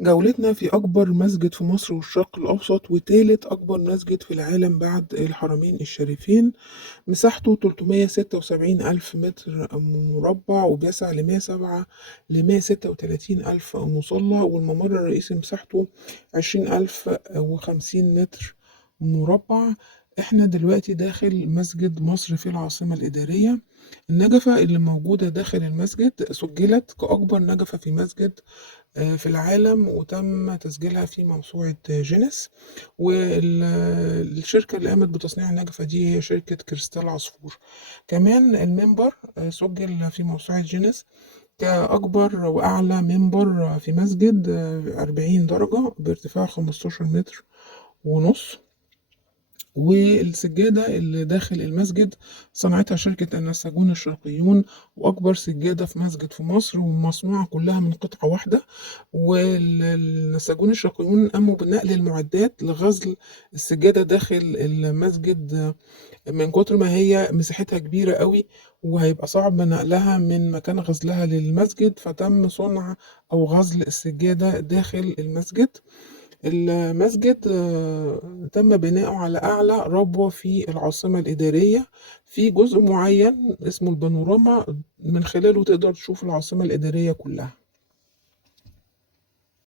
جولتنا في أكبر مسجد في مصر والشرق الأوسط وتالت أكبر مسجد في العالم بعد الحرمين الشريفين. مساحته 376 ألف متر مربع وبيسع ل136 ألف مصلى، والممر الرئيسي مساحته 20,050 متر مربع. احنا دلوقتي داخل مسجد مصر في العاصمة الإدارية. النجفة اللي موجودة داخل المسجد سجلت كأكبر نجفة في مسجد في العالم، وتم تسجيلها في موسوعة جينيس. والشركة اللي قامت بتصنيع النجفة دي هي شركة كريستال عصفور. كمان المنبر سجل في موسوعة جينيس كأكبر وأعلى منبر في مسجد، 40 درجة بارتفاع 15 متر ونص. والسجادة اللي داخل المسجد صنعتها شركة النساجون الشرقيون، وأكبر سجادة في مسجد في مصر، ومصنوعة كلها من قطعة واحدة. والنساجون الشرقيون قاموا بنقل المعدات لغزل السجادة داخل المسجد من كتر ما هي مساحتها كبيرة قوي، وهيبقى صعب نقلها من مكان غزلها للمسجد، فتم صنع أو غزل السجادة داخل المسجد. المسجد تم بناؤه على أعلى ربوة في العاصمة الإدارية، في جزء معين اسمه البانوراما، من خلاله تقدر تشوف العاصمة الإدارية كلها.